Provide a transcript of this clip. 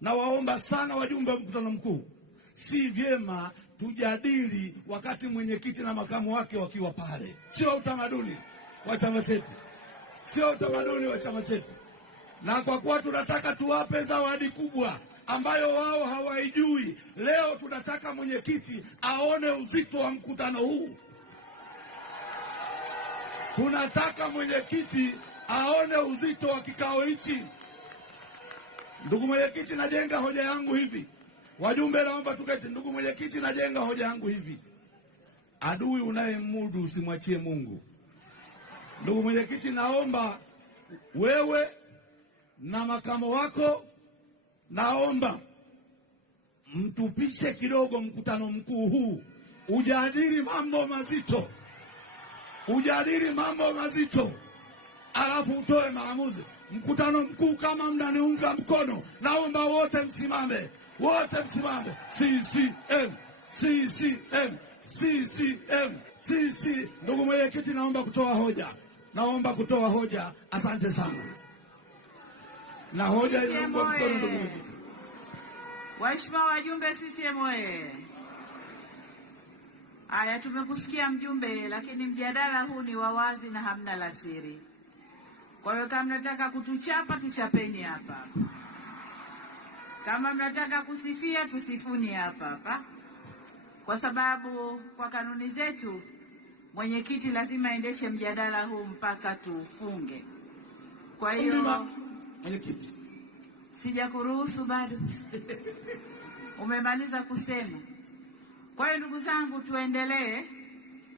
Na waomba sana wajumbe wa mkutano mkuu, si vyema tujadili wakati mwenyekiti na makamu wake wakiwa pale. Sio utamaduni wa chama chetu, sio utamaduni wa chama chetu. Na kwa kuwa tunataka tuwape zawadi kubwa ambayo wao hawaijui, leo tunataka mwenyekiti aone uzito wa mkutano huu. Tunataka mwenyekiti aone uzito wa kikao hichi. Ndugu mwenyekiti, najenga hoja yangu hivi. Wajumbe naomba tuketi. Ndugu mwenyekiti, najenga hoja yangu hivi. Adui unayemudu usimwachie Mungu. Ndugu mwenyekiti, naomba wewe na makamo wako, naomba mtupishe kidogo mkutano mkuu huu, ujadili mambo mazito, alafu utoe maamuzi. Mkutano mkuu, kama mnaniunga mkono, naomba wote msimame, CCM, CCM, CCM, CCM. Ndugu mwenyekiti, naomba kutoa hoja, asante sana. Na hoja inaungwa mkono, ndugu mwenyekiti. Waheshimiwa wajumbe CCM oye! Haya, tumekusikia mjumbe, lakini mjadala huu ni wa wazi na hamna la siri. Kwa hiyo kama mnataka kutuchapa, tuchapeni hapa. Kama mnataka kusifia, tusifuni hapa, kwa sababu kwa kanuni zetu mwenyekiti lazima aendeshe mjadala huu mpaka tufunge. Kwa hiyo mwenyekiti, sijakuruhusu bado. Umemaliza kusema. Kwa hiyo ndugu zangu, tuendelee.